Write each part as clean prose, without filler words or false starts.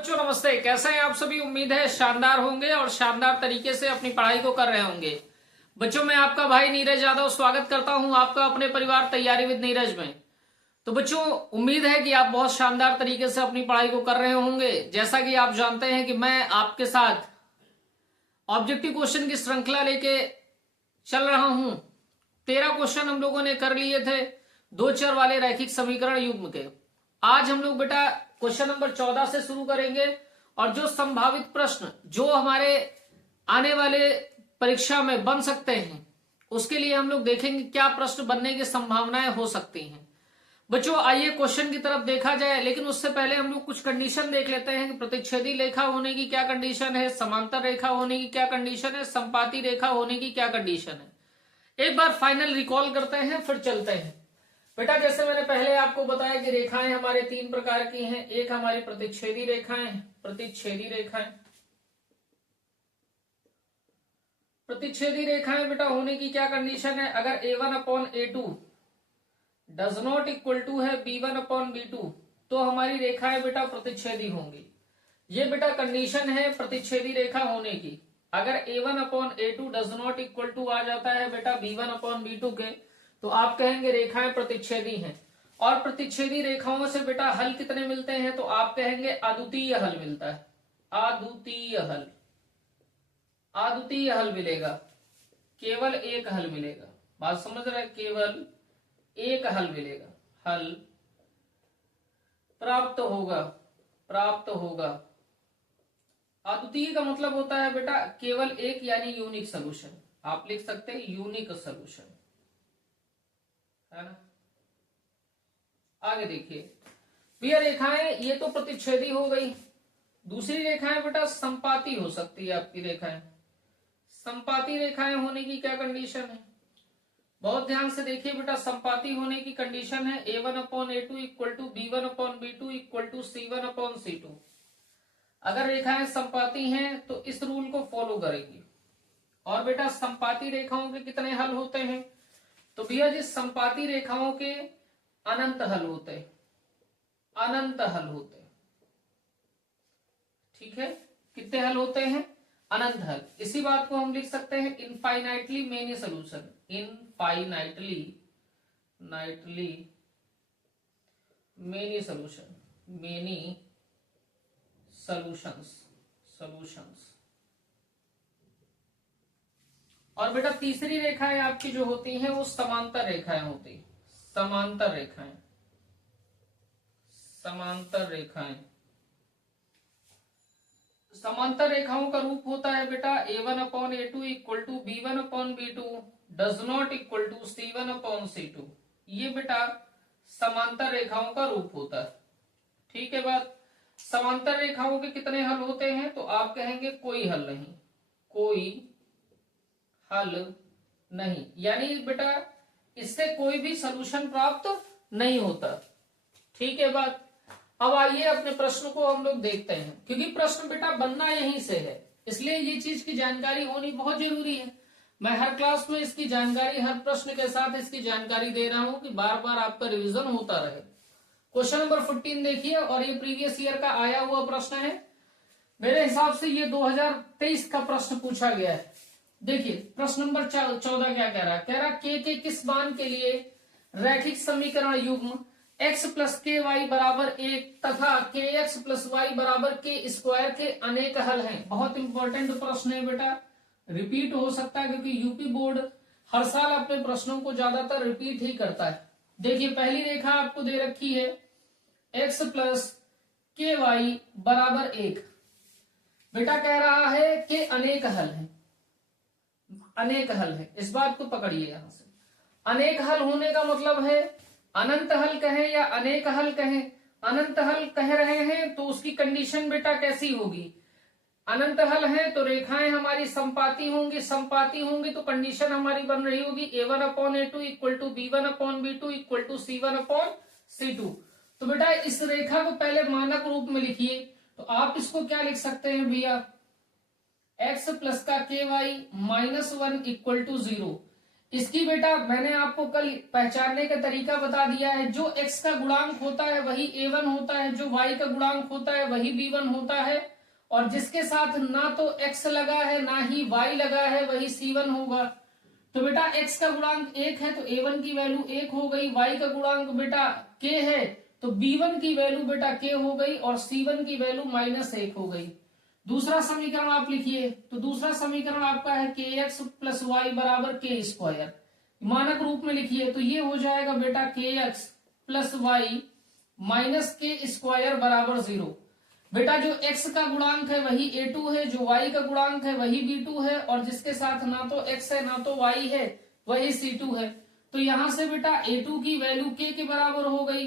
बच्चों नमस्ते, कैसे हैं आप सभी। उम्मीद है शानदार होंगे और शानदार तरीके से अपनी पढ़ाई को कर रहे होंगे। बच्चों मैं आपका भाई नीरज यादव स्वागत करता हूं आपका अपने परिवार तैयारी विद नीरज में। तो बच्चों उम्मीद है कि आप बहुत शानदार तरीके से अपनी पढ़ाई को कर रहे होंगे। जैसा कि आप जानते हैं कि मैं आपके साथ ऑब्जेक्टिव क्वेश्चन की श्रृंखला लेके चल रहा हूं। 13 क्वेश्चन हम लोगों ने कर लिए थे दो चर वाले रैखिक समीकरण युग्म के। आज हम लोग बेटा क्वेश्चन नंबर 14 से शुरू करेंगे और जो संभावित प्रश्न जो हमारे आने वाले परीक्षा में बन सकते हैं उसके लिए हम लोग देखेंगे क्या प्रश्न बनने की संभावनाएं हो सकती हैं। बच्चों आइए क्वेश्चन की तरफ देखा जाए, लेकिन उससे पहले हम लोग कुछ कंडीशन देख लेते हैं कि प्रतिच्छेदी रेखा होने की क्या कंडीशन है, समांतर रेखा होने की क्या कंडीशन है, संपाती रेखा होने की क्या कंडीशन है। एक बार फाइनल रिकॉल करते हैं फिर चलते हैं। बेटा जैसे मैंने पहले आपको बताया कि रेखाएं हमारे 3 प्रकार की हैं। एक हमारी प्रतिच्छेदी रेखाएं, प्रतिच्छेदी रेखाएं प्रतिच्छेदी रेखाएं बेटा होने की क्या कंडीशन है। अगर a1/a2 does not equal to है b1/b2 तो हमारी रेखाएं बेटा प्रतिच्छेदी होंगी। ये बेटा कंडीशन है प्रतिच्छेदी रेखा होने की। अगर a1/a2 does not equal to आ जाता है बेटा b1/b2 के तो आप कहेंगे रेखाएं प्रतिच्छेदी हैं। और प्रतिच्छेदी रेखाओं से बेटा हल कितने मिलते हैं तो आप कहेंगे अद्वितीय हल मिलता है। अद्वितीय हल, अद्वितीय हल मिलेगा, केवल एक हल मिलेगा। बात समझ रहे, केवल एक हल मिलेगा, हल प्राप्त होगा, प्राप्त होगा। अद्वितीय का मतलब होता है बेटा केवल एक, यानी यूनिक सोल्यूशन। आप लिख सकते हैं यूनिक सोल्यूशन, है ना। आगे देखिए भैया रेखाएं ये तो प्रतिच्छेदी हो गई। दूसरी रेखाएं बेटा संपाती हो सकती है आपकी रेखाएं। संपाती रेखाएं होने की क्या कंडीशन है, बहुत ध्यान से देखिए बेटा। संपाती होने की कंडीशन है a1/a2 equal to b1/b2 equal to c1/c2। अगर रेखाएं संपाती हैं तो इस रूल को फॉलो करेंगी। और बेटा संपाती रेखाओं के कितने हल होते हैं तो भैया जी संपाती रेखाओं के अनंत हल होते हैं, अनंत हल होते हैं। ठीक है, कितने हल होते हैं, अनंत हल। इसी बात को हम लिख सकते हैं infinitely many solution, infinitely many solution, many solutions, solutions. और बेटा तीसरी रेखाएं आपकी जो होती हैं वो समांतर रेखाएं होती हैं। समांतर रेखाएं, समांतर रेखाएं। समांतर रेखाओं का रूप होता है बेटा a1/a2 equal to b1/b2 does not equal to c1/c2। ये बेटा समांतर रेखाओं का रूप होता है। ठीक है बात। समांतर रेखाओं के कितने हल होते हैं तो आप कहेंगे कोई हल नहीं, कोई हल नहीं, यानी बेटा इससे कोई भी सलूशन प्राप्त नहीं होता। ठीक है बात। अब आइए अपने प्रश्न को हम लोग देखते हैं, क्योंकि प्रश्न बेटा बनना यहीं से है, इसलिए ये चीज की जानकारी होनी बहुत जरूरी है। मैं हर क्लास में इसकी जानकारी, हर प्रश्न के साथ इसकी जानकारी दे रहा हूं कि बार बार आपका रिवीजन होता रहे। क्वेश्चन नंबर 14 देखिए, और ये प्रीवियस ईयर का आया हुआ प्रश्न है। मेरे हिसाब से ये 2023 का प्रश्न पूछा गया है। देखिए प्रश्न नंबर 14 क्या कह रहा है, कह रहा के किस मान के लिए रैखिक समीकरण युग्म x प्लस के वाई बराबर 1 तथा के एक्स प्लस वाई बराबर के स्क्वायर के अनेक हल हैं। बहुत इंपॉर्टेंट प्रश्न है बेटा, रिपीट हो सकता है क्योंकि यूपी बोर्ड हर साल अपने प्रश्नों को ज्यादातर रिपीट ही करता है। देखिए पहली रेखा आपको दे रखी है x प्लस के वाई बराबर 1। बेटा कह रहा है कि अनेक हल है, अनेक हल है। इस बात को पकड़िए यहां से। अनेक हल होने का मतलब है अनंत हल कहें या अनेक हल कहें। अनंत हल कह रहे हैं तो उसकी कंडीशन बेटा कैसी होगी, अनंत हल है तो रेखाएं हमारी संपाती होंगी, संपाती होंगी तो कंडीशन हमारी बन रही होगी a1/a2 equal to b1/b2 equal to c1/c2। तो बेटा इस रेखा को पहले मानक रूप में लिखिए। तो आप इसको क्या लिख सकते हैं भैया, x प्लस का के वाई -1 इक्वल टू 0। इसकी बेटा मैंने आपको कल पहचानने का तरीका बता दिया है। जो x का गुणांक होता है वही a1 होता है, जो y का गुणांक होता है वही b1 होता है, और जिसके साथ ना तो x लगा है ना ही y लगा है वही c1 होगा। तो बेटा x का गुणांक 1 है तो a1 की वैल्यू 1 हो गई, y का गुणांक बेटा k है तो b1 की वैल्यू बेटा k हो गई, और c1 की वैल्यू -1 हो गई। दूसरा समीकरण आप लिखिए, तो दूसरा समीकरण आपका है kx प्लस वाई बराबर के स्क्वायर, मानक रूप में लिखिए तो ये हो जाएगा बेटा kx प्लस वाई माइनस के स्क्वायर बराबर 0। बेटा जो x का गुणांक है वही a2 है, जो y का गुणांक है वही b2 है, और जिसके साथ ना तो x है ना तो y है वही c2 है। तो यहां से बेटा a2 की वैल्यू k के बराबर हो गई,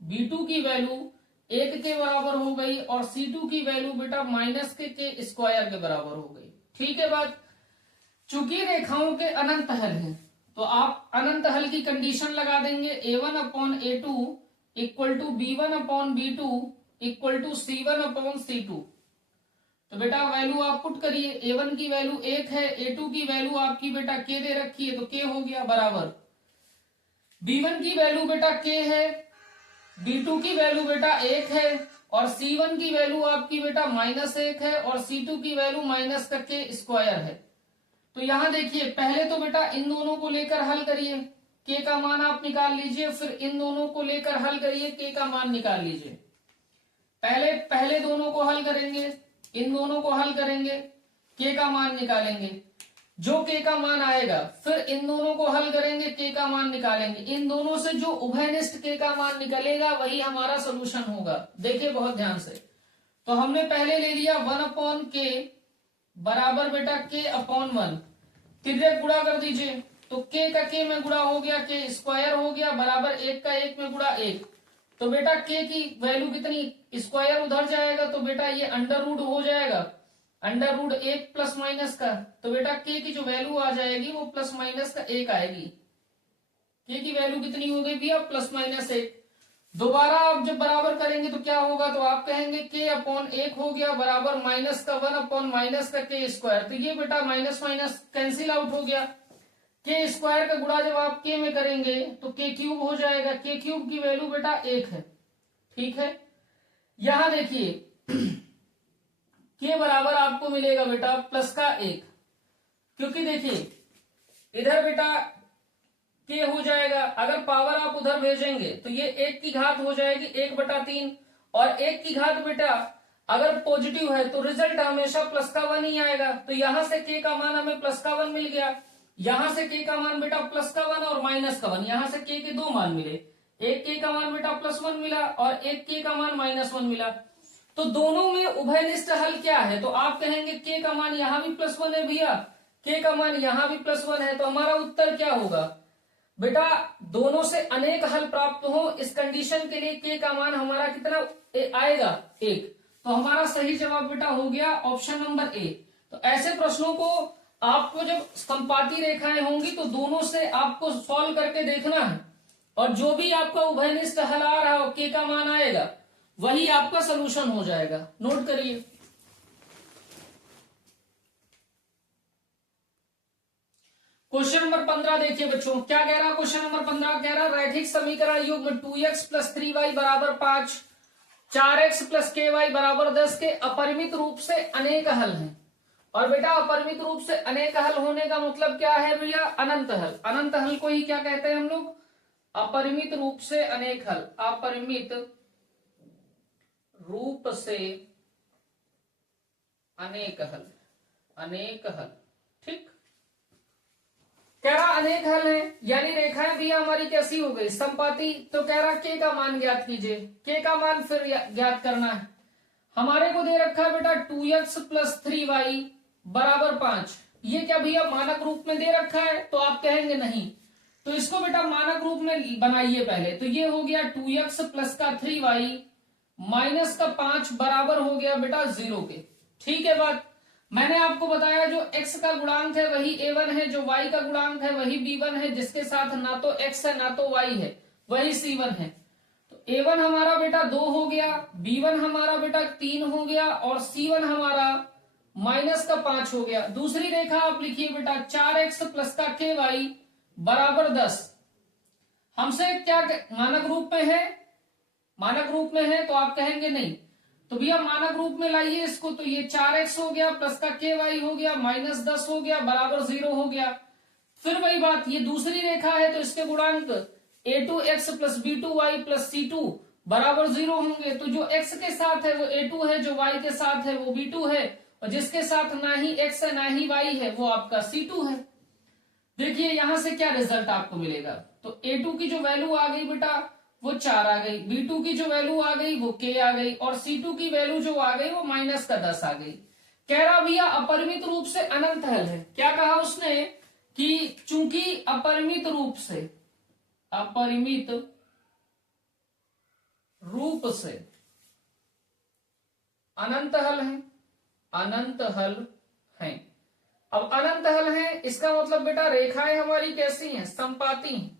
b2 की वैल्यू 1 के बराबर हो गई, और c2 की वैल्यू बेटा माइनस के स्क्वायर के बराबर हो गई। ठीक है बात। चूंकि रेखाओं के अनंत हल हैं तो आप अनंत हल की कंडीशन लगा देंगे, a1 upon a2 equal to b1 upon b2 equal to c1 upon c2। तो बेटा वैल्यू आप पुट करिए, a1 की वैल्यू 1 है, a2 की वैल्यू आपकी बेटा k दे रखी है तो k हो गया बराबर, b1 की वैल्यू बेटा k है, b2 की वैल्यू बेटा 1 है, और c1 की वैल्यू आपकी बेटा -1 है, और c2 की वैल्यू माइनस का के स्क्वायर है। तो यहां देखिए पहले तो बेटा इन दोनों को लेकर हल करिए, k का मान आप निकाल लीजिए, फिर इन दोनों को लेकर हल करिए, k का मान निकाल लीजिए। पहले दोनों को हल करेंगे, इन दोनों को हल करेंगे, k का मान निकालेंगे, जो k का मान आएगा फिर इन दोनों को हल करेंगे, k का मान निकालेंगे, इन दोनों से जो उभयनिष्ठ k का मान निकलेगा वही हमारा सोल्यूशन होगा। देखिए बहुत ध्यान से, तो हमने पहले ले लिया 1 अपॉन k बराबर बेटा k अपॉन 1, तिर्यक गुणा कर दीजिए, तो k का k में गुणा हो गया, k स्क्वायर हो गया बराबर 1 का 1 में गुणा 1। तो बेटा k की वैल्यू कितनी, स्क्वायर उधर जाएगा तो बेटा ये अंडर रूट हो जाएगा, अंडर रूट 1 प्लस माइनस का, तो बेटा k की जो वैल्यू आ जाएगी वो प्लस माइनस का 1 आएगी। k की वैल्यू कितनी हो गई भैया, प्लस माइनस 1। दोबारा आप जब बराबर करेंगे तो क्या होगा, तो आप कहेंगे k अपॉन 1 हो गया बराबर माइनस का 1 अपॉन माइनस का k स्क्वायर, तो ये बेटा माइनस माइनस कैंसिल आउट हो गया। k स्क्वायर का गुणा जब आप k में करेंगे तो k क्यूब हो जाएगा, k क्यूब की वैल्यू बेटा 1 है। ठीक है, यहां देखिए k बराबर आपको मिलेगा बेटा प्लस का 1, क्योंकि देखिए इधर बेटा k हो जाएगा, अगर पावर आप उधर भेजेंगे तो ये 1 की घात हो जाएगी 1/3, और 1 की घात बेटा अगर पॉजिटिव है तो रिजल्ट हमेशा प्लस का 1 ही आएगा। तो यहां से k का मान हमें प्लस का 1 मिल गया, यहां से k का मान बेटा प्लस का 1 और माइनस का 1, यहां से k के दो मान मिले, एक k का मान बेटा +1 मिला और एक k का मान -1 मिला। तो दोनों में उभयनिष्ठ हल क्या है, तो आप कहेंगे k का मान यहां भी +1 है भैया, k का मान यहां भी +1 है, तो हमारा उत्तर क्या होगा बेटा, दोनों से अनेक हल प्राप्त हो इस कंडीशन के लिए k का मान हमारा कितना आएगा 1। तो हमारा सही जवाब बेटा हो गया ऑप्शन नंबर ए। तो ऐसे प्रश्नों को आपको जब संपाती रेखाएं होंगी तो दोनों से आपको सॉल्व करके देखना है, और जो भी आपका उभयनिष्ठ हल आ रहा हो k का मान आएगा वही आपका सोल्यूशन हो जाएगा। नोट करिए, क्वेश्चन नंबर 15 देखिए बच्चों क्या कह रहा है। क्वेश्चन नंबर 15 कह रहा है रैखिक समीकरण युग्म 2x + 3y बराबर 5, 4x + ky बराबर 10 के अपरिमित रूप से अनेक हल हैं। और बेटा अपरिमित रूप से अनेक हल होने का मतलब क्या है भैया, अनंत हल। अनंत हल को ही क्या कहते हैं हम लोग, अपरिमित रूप से अनेक हल, अपरिमित रूप से अनेक हल, अनेक हल। ठीक, कह रहा अनेक हल है यानी रेखाएं भी हमारी कैसी हो गई, संपाती। तो कह रहा k का मान ज्ञात कीजिए, k का मान फिर ज्ञात करना है। हमारे को दे रखा है बेटा 2x + 3y बराबर 5, ये क्या भैया मानक रूप में दे रखा है, तो आप कहेंगे नहीं, तो इसको बेटा मानक रूप में बनाइए पहले। तो ये हो गया 2x + 3y - 5 बराबर हो गया बेटा 0 के। ठीक है बात, मैंने आपको बताया जो x का गुणांक है वही a1 है, जो y का गुणांक है वही b1 है, जिसके साथ ना तो x है ना तो y है वही c1 है। तो a1 हमारा बेटा 2 हो गया, b1 हमारा बेटा 3 हो गया, और c1 हमारा -5 हो गया। दूसरी रेखा आप लिखिए बेटा 4x + ky बराबर 10। हमसे क्या मानक रूप में है, मानक रूप में है तो आप कहेंगे नहीं, तो भैया मानक रूप में लाइए इसको, तो ये 4x हो गया प्लस का ky हो गया माइनस 10 हो गया बराबर 0 हो गया। फिर वही बात, ये दूसरी रेखा है तो इसके गुणांक a2x plus b2y plus c2 बराबर 0 होंगे। तो जो x के साथ है वो a2 है, जो y के साथ है वो b2 है, और जिसके साथ ना ही x है ना ही y है वो आपका c2 है। देखिए यहां से क्या रिजल्ट आपको मिलेगा, तो a2 की जो वैल्यू आ गई बेटा वो 4 आ गई, b2 की जो वैल्यू आ गई वो k आ गई, और c2 की वैल्यू जो आ गई वो माइनस का 10 आ गई। कह रहा भैया अपरिमित रूप से अनंत हल है। क्या कहा उसने कि चूंकि अपरिमित रूप से अनंत हल है, अनंत हल है। अब अनंत हल है इसका मतलब बेटा रेखाएं हमारी कैसी हैं, संपाती हैं।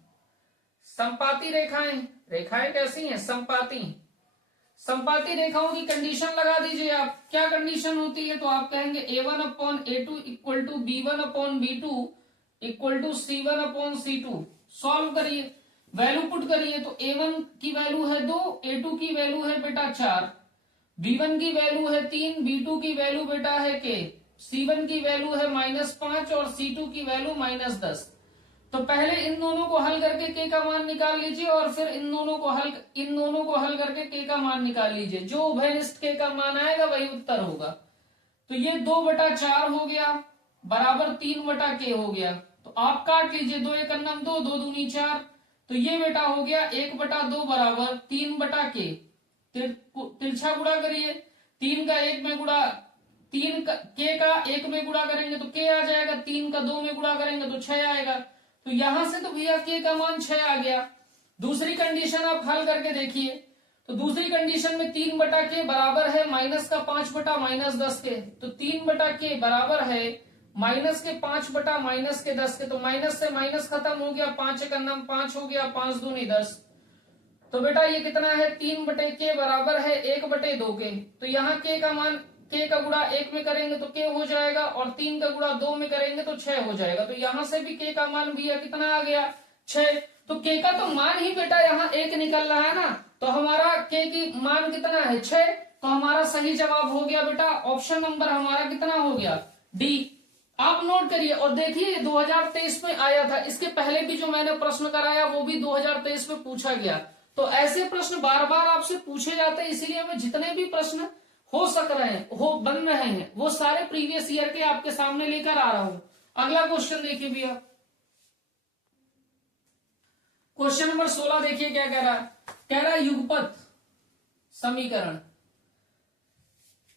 संपाती रेखाएं, रेखाएं कैसी हैं, संपाती। संपाती रेखाओं की कंडीशन लगा दीजिए आप। क्या कंडीशन होती है, तो आप कहेंगे a1 upon a2 equal to b1 upon b2 equal to c1 upon c2। Solve करिए, वैल्यू पुट करिए, तो a1 की वैल्यू है 2, a2 की वैल्यू है बेटा 4, b1 की वैल्यू है 3, b2 की वैल्यू बेटा है k, c1 की वैल्यू है -5 और c2 की वैल्यू -10। तो पहले इन दोनों को हल करके k का मान निकाल लीजिए, और फिर इन दोनों को हल करके k का मान निकाल लीजिए। जो उभयनिष्ठ k का मान आएगा वही उत्तर होगा। तो ये 2/4 हो गया बराबर 3/k हो गया। तो आप काट लीजिए, 2 एक अन्नम 2, 2 दूनी 4, तो ये बेटा हो गया 1/2 बराबर 3/k। तिरछा गुणा करिए, 3 का 1 में गुणा, k का 1 में गुणा करेंगे तो k आ जाएगा, 3 का 2 में गुणा करेंगे तो 6 आएगा। तो यहां से तो भैया k का मान 6 आ गया। दूसरी कंडीशन आप हल करके देखिए, तो दूसरी कंडीशन में 3/k बराबर है माइनस का 5/-10 के, तो 3/k बराबर है माइनस के 5/-10 के, तो माइनस से माइनस खत्म हो गया, 5 एक अन्नम 5 हो गया, 5 दूनी 10। तो बेटा ये कितना है, 3/k बराबर है 1/2 के। तो यहाँ k का मान, k का गुणा 1 में करेंगे तो k हो जाएगा, और 3 का गुणा 2 में करेंगे तो 6 हो जाएगा। तो यहां से भी k का मान भैया कितना आ गया, 6। तो k का तो मान ही बेटा यहाँ 1 निकल रहा है ना, तो हमारा k की मान कितना है, 6। तो हमारा सही जवाब हो गया बेटा ऑप्शन नंबर हमारा कितना हो गया, डी। आप नोट करिए और देखिए 2023 में आया था, इसके पहले भी जो मैंने प्रश्न कराया वो भी 2023 में पूछा गया। तो ऐसे प्रश्न बार बार आपसे पूछे जाते हैं, इसीलिए मैं जितने भी प्रश्न हो सक रहे हैं, हो बन रहे हैं, वो सारे प्रीवियस ईयर के आपके सामने लेकर आ रहा हूं। अगला क्वेश्चन देखिए भैया, क्वेश्चन नंबर 16 देखिए क्या कह रहा है। कह रहा है युगपत समीकरण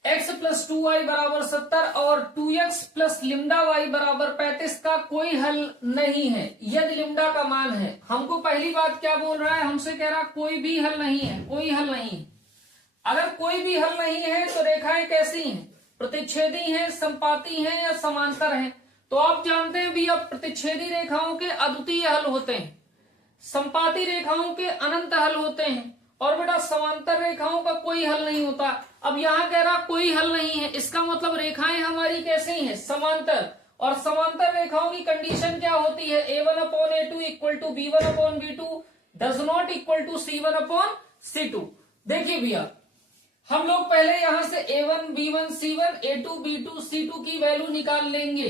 x प्लस 2y बराबर 70 और 2x प्लस लिम्डा y बराबर 35 का कोई हल नहीं है यदि लिम्डा का मान है। हमको पहली बात क्या बोल रहा है, हमसे कह रहा कोई भी हल नहीं है, कोई हल नहीं। अगर कोई भी हल नहीं है तो रेखाएं कैसी हैं, प्रतिच्छेदी हैं, संपाती हैं या समांतर हैं। तो आप जानते हैं भी, अब प्रतिच्छेदी रेखाओं के अद्वितीय हल होते हैं, संपाती रेखाओं के अनंत हल होते हैं, और बेटा समांतर रेखाओं का कोई हल नहीं होता। अब यहाँ कह रहा कोई हल नहीं है, इसका मतलब रेखाएं हमारी कैसी हैं, समांतर। और समांतर रेखाओं की कंडीशन क्या होती है, a1/a2 equal to b1/b2 does not equal to c1/c2। देखिए भैया हम लोग पहले यहां से a1 b1 c1 a2 b2 c2 की वैल्यू निकाल लेंगे।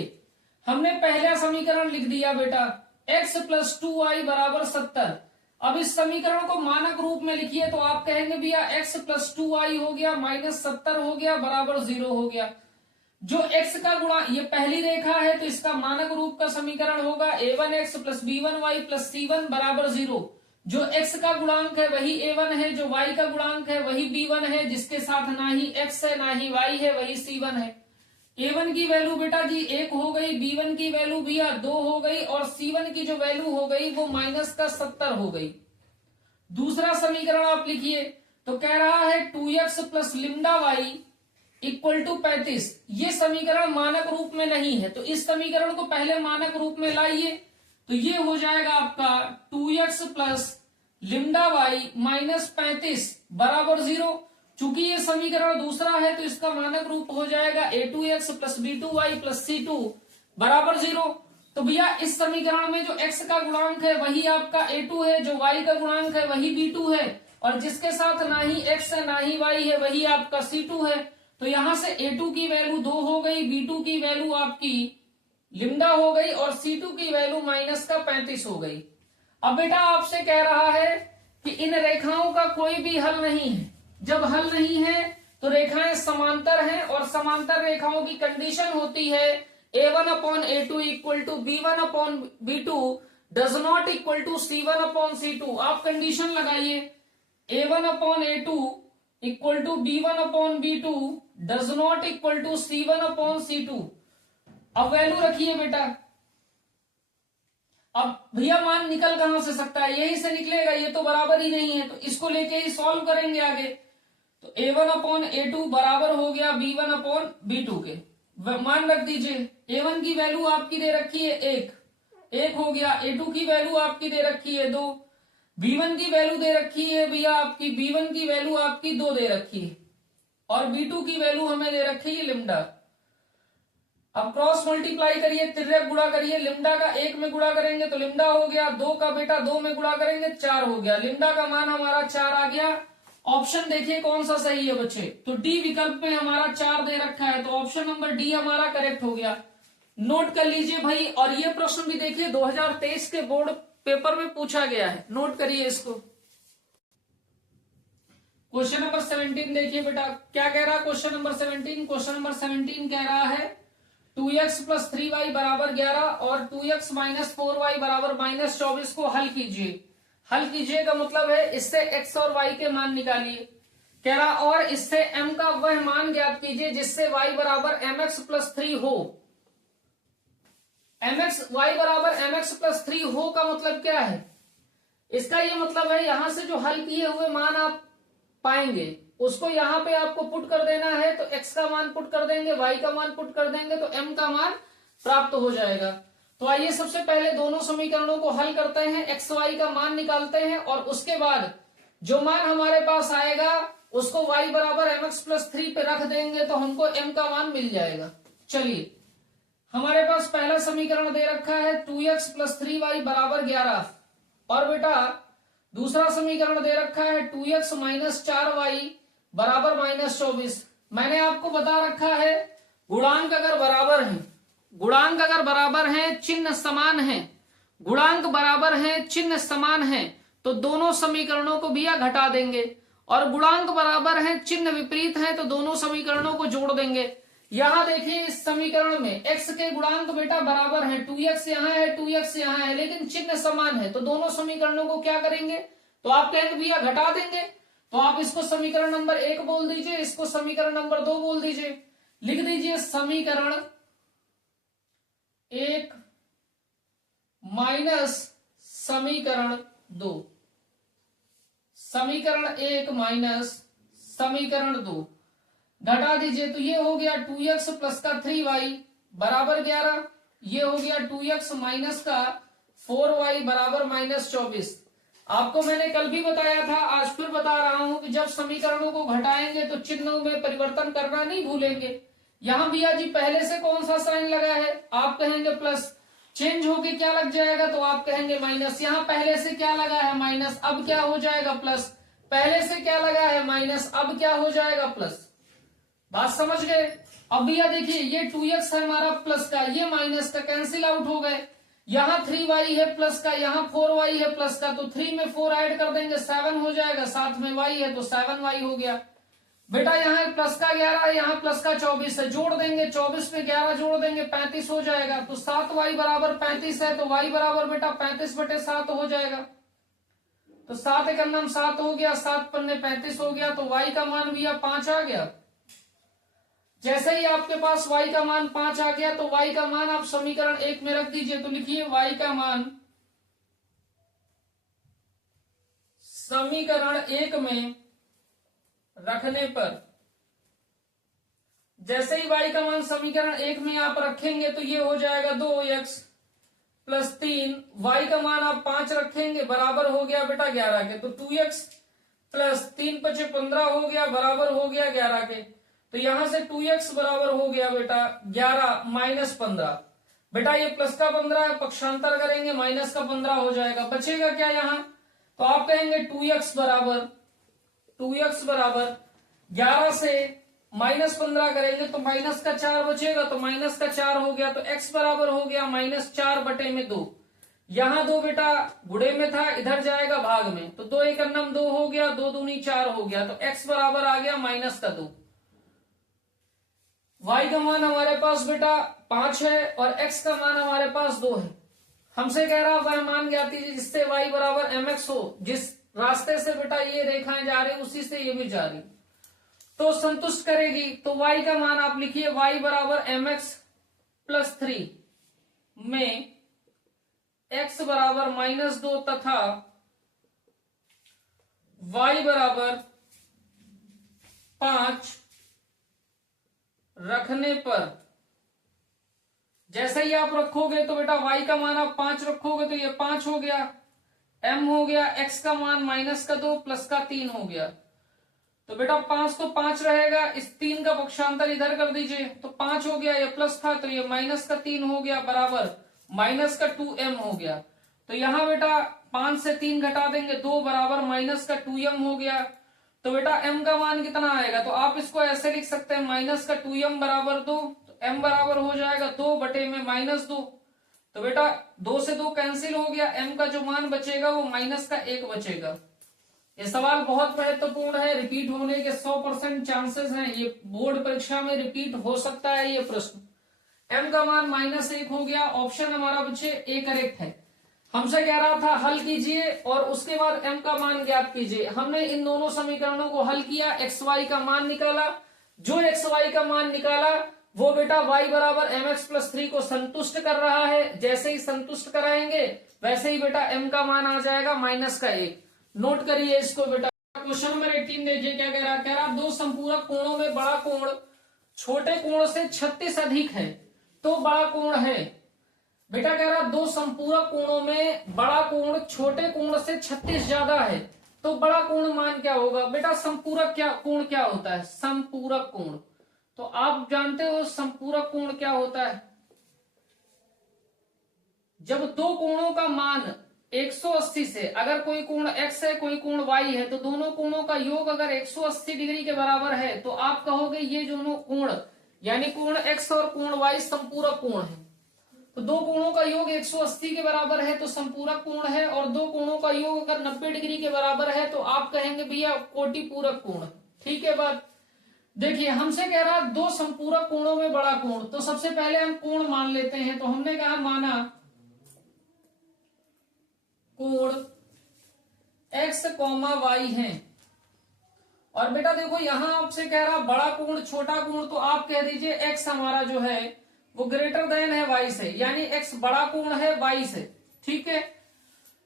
हमने पहला समीकरण लिख दिया बेटा x प्लस 2y बराबर 70। अब इस समीकरण को मानक रूप में लिखिए, तो आप कहेंगे भैया x प्लस 2y हो गया माइनस 70 हो गया बराबर 0 हो गया। जो x का गुणा, ये पहली रेखा है तो इसका मानक रूप का समीकरण होगा a1x plus b1y plus c1 बराबर 0। जो x का गुणांक है वही a1 है, जो y का गुणांक है वही b1 है, जिसके साथ ना ही x है ना ही y है वही c1 है। a1 की वैल्यू बेटा जी 1 हो गई, b1 की वैल्यू भैया 2 हो गई, और c1 की जो वैल्यू हो गई वो माइनस का 70 हो गई। दूसरा समीकरण आप लिखिए, तो कह रहा है 2x plus lambda y equal to 35। ये समीकरण मानक रूप में नहीं है, तो इस समीकरण को पहले मानक रूप में लाइए, तो ये हो जाएगा आपका 2x plus lambda y minus 35 बराबर 0। चूंकि ये समीकरण दूसरा है तो इसका मानक रूप हो जाएगा a2x plus b2y plus c2 बराबर 0। तो भैया इस समीकरण में जो x का गुणांक है वही आपका a2 है, जो y का गुणांक है वही b2 है, और जिसके साथ ना ही x है ना ही y है वही आपका c2 है। तो यहां से a2 की वैल्यू 2 हो गई, b2 की वैल्यू आपकी लिम्डा हो गई और c2 की वैल्यू माइनस का 35 हो गई। अब बेटा आपसे कह रहा है कि इन रेखाओं का कोई भी हल नहीं है। जब हल नहीं है तो रेखाएं समांतर हैं, और समांतर रेखाओं की कंडीशन होती है a1 upon a2 equal to b1 upon b2 does not equal to c1 upon c2। आप कंडीशन लगाइए, a1 upon a2 equal to b1 upon b2 does not equal to c1 upon c2। अब value रखिए बेटा। अब भैया मान निकल कहां से सकता है, यही से निकलेगा, ये तो बराबर ही नहीं है, तो इसको लेके ही सॉल्व करेंगे आगे। तो a1 अपॉन a2 बराबर हो गया b1 अपॉन b2 के। मान रख दीजिए, a1 की वैल्यू आपकी दे रखी है 1 हो गया, a2 की वैल्यू आपकी दे रखी है 2, b1 की वैल्यू दे रखी है भैया आपकी, b1 की वैल्यू आपकी 2 दे रखी है, और b2 की वैल्यू हमें दे रखी है लिम्डा। अब क्रॉस मल्टीप्लाई करिए, तिर्यक गुणा करिए, लिम्डा का 1 में गुणा करेंगे तो लिम्डा हो गया, 2 का बेटा 2 में गुणा करेंगे 4 हो गया, लिम्डा का मान हमारा 4 आ गया। ऑप्शन देखिए कौन सा सही है बच्चे, तो डी विकल्प में हमारा 4 दे रखा है, तो ऑप्शन नंबर डी हमारा करेक्ट हो गया। नोट कर लीजिए भाई, और ये प्रश्न भी देखिए 2023 के बोर्ड पेपर में पूछा गया है, नोट करिए इसको। क्वेश्चन नंबर 17 देखिए बेटा क्या कह रहा है। क्वेश्चन नंबर 17 कह रहा है 2x प्लस 3y बराबर 11 और 2x माइनस 4y बराबर माइनस 24 को हल कीजिए। हल कीजिए का मतलब है इससे x और y के मान निकालिए। कह रहा और इससे m का वह मान ज्ञात कीजिए जिससे y बराबर mx प्लस 3 हो। y बराबर mx प्लस 3 हो का मतलब क्या है, इसका ये मतलब है यहां से जो हल किए हुए मान आप पाएंगे उसको यहां पे आपको पुट कर देना है, तो x का मान पुट कर देंगे, y का मान पुट कर देंगे तो m का मान प्राप्त हो जाएगा। तो आइए सबसे पहले दोनों समीकरणों को हल करते हैं, x y का मान निकालते हैं, और उसके बाद जो मान हमारे पास आएगा उसको y बराबर mx प्लस 3 पे रख देंगे तो हमको m का मान मिल जाएगा। चलिए हमारे पास पहला समीकरण दे रखा है 2x प्लस 3y बराबर 11, और बेटा दूसरा समीकरण दे रखा है 2x माइनस 4y बराबर माइनस 24। मैंने आपको बता रखा है गुणांक अगर बराबर हैं, गुणांक अगर बराबर हैं, चिन्ह समान है, गुणांक बराबर हैं, चिन्ह समान है, तो दोनों समीकरणों को भैया घटा देंगे, और गुणांक बराबर हैं, चिन्ह विपरीत है, तो दोनों समीकरणों को जोड़ देंगे। यहां देखिए इस समीकरण में x के गुणांक बेटा बराबर है, 2x यहाँ है 2x यहाँ है, लेकिन चिन्ह समान है, तो दोनों समीकरणों को क्या करेंगे, तो आप कहेंगे भैया घटा देंगे, तो आप इसको समीकरण नंबर 1 बोल दीजिए, इसको समीकरण नंबर 2 बोल दीजिए। लिख दीजिए समीकरण 1 माइनस समीकरण 2, समीकरण 1 माइनस समीकरण 2 घटा दीजिए, तो ये हो गया 2x प्लस का 3y बराबर 11, ये हो गया 2x माइनस का 4y बराबर माइनस 24। आपको मैंने कल भी बताया था, आज फिर बता रहा हूं कि जब समीकरणों को घटाएंगे तो चिन्हों में परिवर्तन करना नहीं भूलेंगे। यहां भैया जी पहले से कौन सा साइन लगा है, आप कहेंगे प्लस, चेंज होके क्या लग जाएगा, तो आप कहेंगे माइनस। यहाँ पहले से क्या लगा है माइनस, अब क्या हो जाएगा प्लस, पहले से क्या लगा है माइनस, अब क्या हो जाएगा प्लस। बात समझ गए। अब भैया देखिए ये 2x है हमारा प्लस का, ये माइनस का कैंसिल आउट हो गए, यहाँ 3y है प्लस का, यहाँ 4y है प्लस का, तो 3 में 4 ऐड कर देंगे 7 हो जाएगा, साथ में y है तो 7y हो गया। बेटा यहाँ प्लस का 11 है, यहाँ प्लस का 24 है, जोड़ देंगे 24 में 11 जोड़ देंगे 35 हो जाएगा, तो 7y बराबर 35 है, तो y बराबर बेटा 35/7 हो जाएगा, तो 7 एक नाम 7 हो गया, 7 पन्ने 35 हो गया, तो y का मान भैया 5 आ गया। जैसे ही आपके पास y का मान 5 आ गया तो y का मान आप समीकरण 1 में रख दीजिए, तो लिखिए y का मान समीकरण 1 में रखने पर, जैसे ही y का मान समीकरण 1 में आप रखेंगे तो ये हो जाएगा 2x प्लस 3, y का मान आप 5 रखेंगे बराबर हो गया बेटा 11 के, तो 2x प्लस 3 × 5 15 हो गया बराबर हो गया 11 के, तो यहां से 2x बराबर हो गया बेटा 11 माइनस 15। बेटा ये प्लस का 15 है, पक्षांतर करेंगे माइनस का 15 हो जाएगा, बचेगा क्या यहाँ, तो आप कहेंगे 2x बराबर 11 से माइनस 15 करेंगे तो माइनस का 4 बचेगा, तो माइनस का 4 हो गया, तो x बराबर हो गया -4/2। यहाँ 2 बेटा गुणे में था, इधर जाएगा भाग में, तो 2 एक अन्नम 2 हो गया, 2 दूनी 4 हो गया, तो x बराबर आ गया -2। y का मान हमारे पास बेटा 5 है और x का मान हमारे पास 2 है। हमसे कह रहा वह मान ज्ञात कीजिए जिससे y बराबर mx हो। जिस रास्ते से बेटा ये रेखाएं जा रही उसी से ये भी जा रही, तो संतुष्ट करेगी। तो y का मान आप लिखिए y बराबर mx + 3 में x बराबर -2 तथा y बराबर 5 रखने पर, जैसे ही आप रखोगे तो बेटा y का मान आप 5 रखोगे तो ये 5 हो गया, m हो गया, x का मान -2 + 3 हो गया, तो बेटा 5 तो 5 रहेगा, इस 3 का पक्षांतर इधर कर दीजिए, तो 5 हो गया, ये प्लस था तो ये -3 हो गया, बराबर -2m हो गया। तो यहां बेटा 5 से 3 घटा देंगे, 2 बराबर -2m हो गया। तो बेटा m का मान कितना आएगा, तो आप इसको ऐसे लिख सकते हैं -2m बराबर 2, तो m बराबर हो जाएगा 2/-2। तो बेटा 2 से 2 कैंसिल हो गया, m का जो मान बचेगा वो -1 बचेगा। ये सवाल बहुत महत्वपूर्ण है, रिपीट होने के 100% चांसेस हैं, ये बोर्ड परीक्षा में रिपीट हो सकता है ये प्रश्न। m का मान -1 हो गया, ऑप्शन हमारा बच्चे ए करेक्ट है। हमसे कह रहा था हल कीजिए और उसके बाद m का मान ज्ञात कीजिए। हमने इन दोनों समीकरणों को हल किया, xy का मान निकाला, जो xy का मान निकाला वो बेटा y बराबर mx + 3 को संतुष्ट कर रहा है। जैसे ही संतुष्ट कराएंगे वैसे ही बेटा m का मान आ जाएगा -1। नोट करिए इसको बेटा। क्वेश्चन नंबर 18 देखिए क्या कह रहा है। कह रहा दो संपूरक कोणों में बड़ा कोण छोटे कोण से 36 अधिक है तो बड़ा कोण है। बेटा कह रहा दो संपूरक कोणों में बड़ा कोण छोटे कोण से 36 ज्यादा है तो बड़ा कोण मान क्या होगा। बेटा संपूरक कोण क्या होता है, संपूरक कोण। तो आप जानते हो संपूरक कोण क्या होता है, जब दो कोणों का मान 180 से, अगर कोई कोण x है कोई कोण y है तो दोनों कोणों का योग अगर 180 डिग्री के बराबर है तो आप कहोगे ये दोनों कोण यानी कोण x और कोण y संपूरक कोण है। तो दो कोणों का योग 180 के बराबर है तो संपूरक कोण है, और दो कोणों का योग अगर 90 डिग्री के बराबर है तो आप कहेंगे भैया कोटिपूरक कोण। ठीक है बात। देखिए हमसे कह रहा दो संपूरक कोणों में बड़ा कोण, तो सबसे पहले हम कोण मान लेते हैं। तो हमने कहा माना कोण x, y है, और बेटा देखो यहां आपसे कह रहा बड़ा कोण छोटा कोण, तो आप कह दीजिए x हमारा जो है वो ग्रेटर देन है y से, यानी x बड़ा कोण है y से। ठीक है।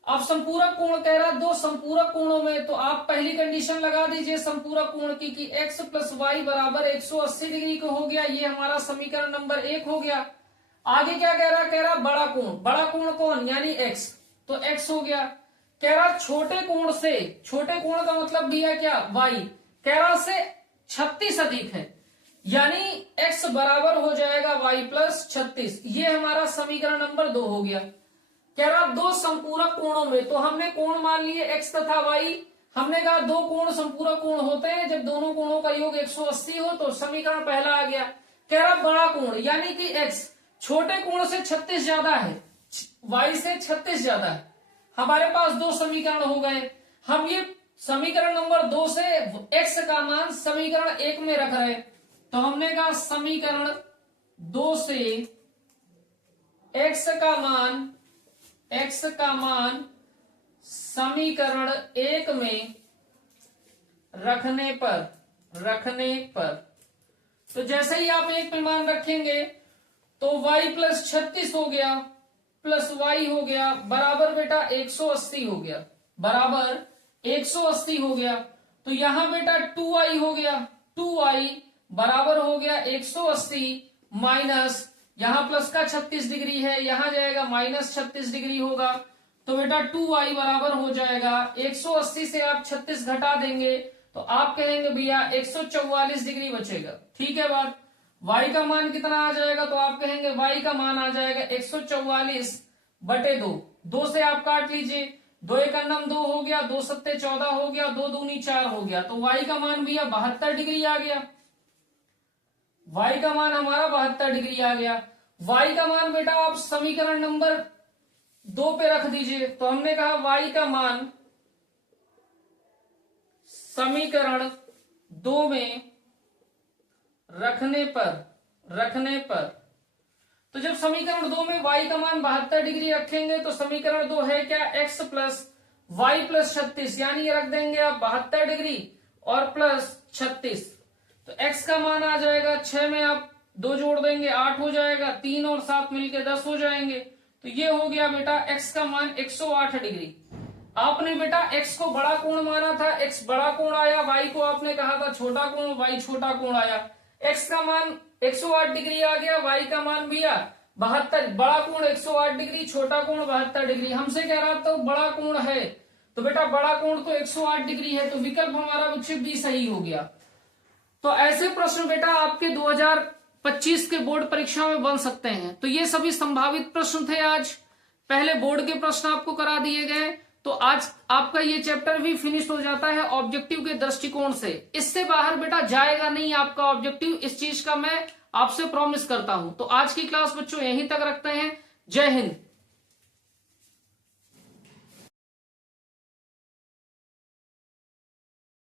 अब संपूरक कोण कह रहा दो संपूरक कोणों में, तो आप पहली कंडीशन लगा दीजिए संपूरक कोण की कि x + y बराबर 180 डिग्री का हो गया। ये हमारा समीकरण नंबर 1 हो गया। आगे क्या कह रहा बड़ा कोण। बड़ा कोण कौन, यानी x, तो x हो गया। कह रहा छोटे कोण से, छोटे कोण का मतलब दिया क्या, y, कह रहा से 36 अधिक है, यानी x बराबर हो जाएगा y + 36। ये हमारा समीकरण नंबर 2 हो गया। कह रहा दो संपूरक कोणों में, तो हमने कोण मान लिए x तथा y। हमने कहा दो कोण संपूरक कोण होते हैं जब दोनों कोणों का योग 180 हो, तो समीकरण पहला आ गया। कह रहा बड़ा कोण यानी कि x छोटे कोण से 36 ज्यादा है, y से 36 ज्यादा है। हमारे पास दो समीकरण हो गए। हम ये समीकरण नंबर 2 से x का मान समीकरण 1 में रख रहे, तो हमने कहा समीकरण 2 से x का मान समीकरण 1 में रखने पर तो जैसे ही आप 1 में मान रखेंगे तो y + 36 हो गया प्लस y हो गया बराबर बेटा 180 हो गया, बराबर 180 हो गया। तो यहां बेटा 2y हो गया, 2y बराबर हो गया 180 माइनस, यहां प्लस का 36 डिग्री है, यहां जाएगा -36 डिग्री होगा। तो बेटा 2y बराबर हो जाएगा 180 से आप 36 घटा देंगे तो आप कहेंगे भैया 144 डिग्री बचेगा। ठीक है बात। y का मान कितना आ जाएगा, तो आप कहेंगे y का मान आ जाएगा 144/2। 2 से आप काट लीजिए, 2 एक नम 2 हो गया, 2 सत्ते 14 हो गया, 2 दूनी 4 हो गया, तो y का मान भैया 72 डिग्री आ गया। y का मान हमारा 72 डिग्री आ गया। y का मान बेटा आप समीकरण नंबर 2 पे रख दीजिए। तो हमने कहा y का मान समीकरण 2 में रखने पर तो जब समीकरण 2 में y का मान 72 डिग्री रखेंगे तो समीकरण 2 है क्या, x प्लस वाई प्लस 36, यानी ये रख देंगे आप 72 डिग्री और प्लस 36। तो x का मान आ जाएगा 6 में आप 2 जोड़ देंगे 8 हो जाएगा, 3 और 7 मिलके 10 हो जाएंगे। तो ये हो गया बेटा x का मान 108 डिग्री। आपने बेटा x को बड़ा कोण माना था, x बड़ा कोण आया, y को आपने कहा था छोटा कोण, y छोटा कोण आया। x का मान 108 डिग्री आ गया, y का मान भैया 72, बड़ा कोण 108 डिग्री, छोटा कोण 72 डिग्री। हमसे कह रहा था बड़ा कोण है, तो बेटा बड़ा कोण तो 108 डिग्री है, तो विकल्प हमारा बच्चे बी सही हो गया। तो ऐसे प्रश्न बेटा आपके 2025 के बोर्ड परीक्षा में बन सकते हैं। तो ये सभी संभावित प्रश्न थे। आज पहले बोर्ड के प्रश्न आपको करा दिए गए, तो आज आपका ये चैप्टर भी फिनिश हो जाता है ऑब्जेक्टिव के दृष्टिकोण से। इससे बाहर बेटा जाएगा नहीं आपका ऑब्जेक्टिव, इस चीज का मैं आपसे प्रॉमिस करता हूं। तो आज की क्लास बच्चों यहीं तक रखते हैं। जय हिंद।